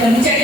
我们这。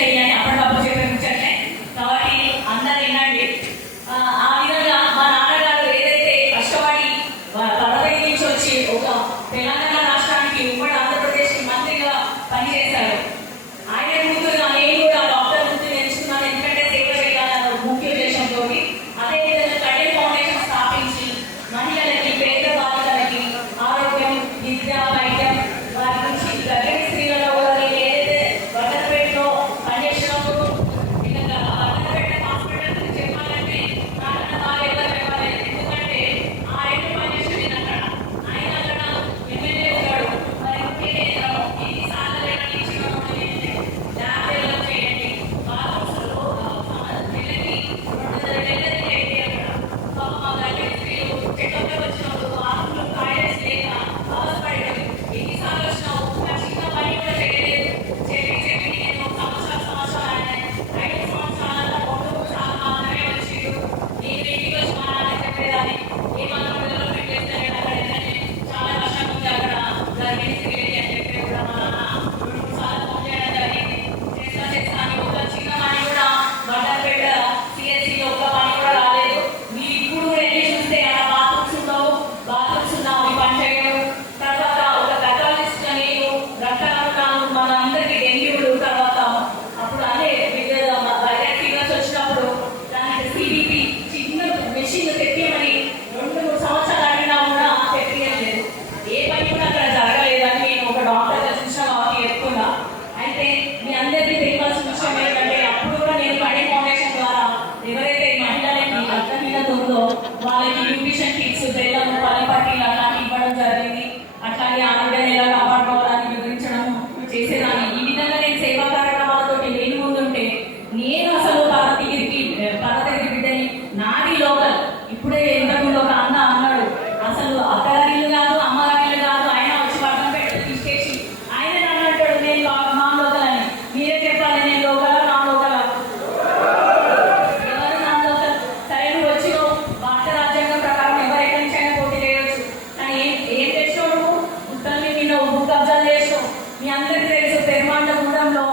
మీ అందరికీ తెలుసు పెరుమాండ గుండంలో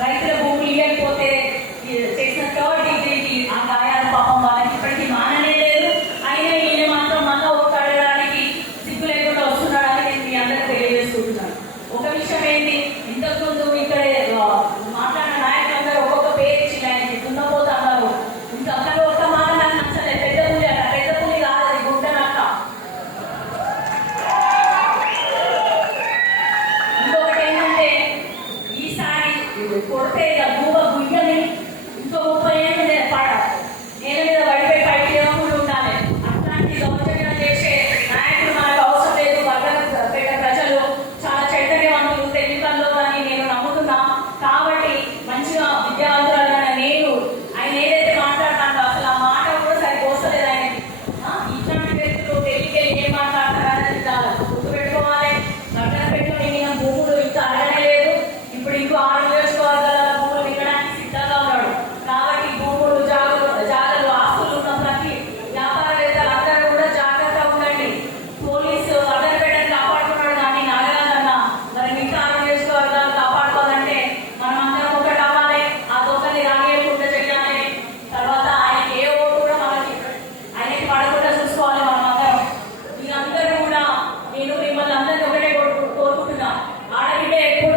రైతుల భూమి ఇవ్వకపోతే చేసిన థర్డ్ డిగ్రీకి ఆ గాయాల పాపం వాళ్ళకి ఇప్పటికీ మాననే లేదు. అయినా ఈయన మాత్రం మళ్ళా ఒక అడగడానికి సిగ్గు లేకుండా వస్తున్నాడని నేను మీ అందరికి తెలియజేసుకుంటున్నాను ఒక విషయం ఏంటి? ఇంతకుముందు మీ Hey,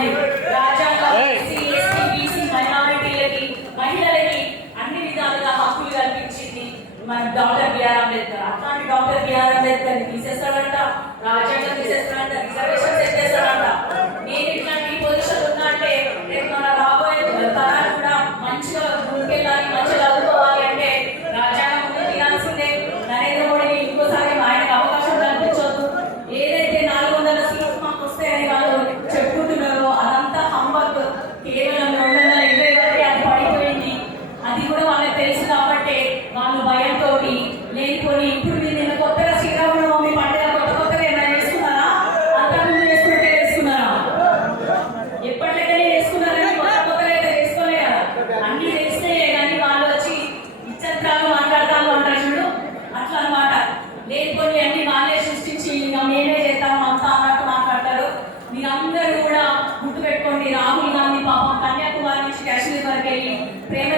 ఇవ్వండి రాజ్యాంగ ఎస్సీ ఎస్టీ మహిళలకి అన్ని విధాలుగా హక్కులు కల్పించింది మన డాక్టర్ బిఆర్ అంబేద్కర్. అట్లాంటి డాక్టర్ బిఆర్ అంబేద్కర్ తీసేస్తాడంట రాజ్యాంగం తీసేస్తాడంట రిజర్వేషన్ మీరందరూ కూడా గుర్తుపెట్టుకోండి రాహుల్ గాంధీ పాపం కన్యాకుమారి నుంచి కాశ్మీర్ వరకు వెళ్ళి ప్రేమ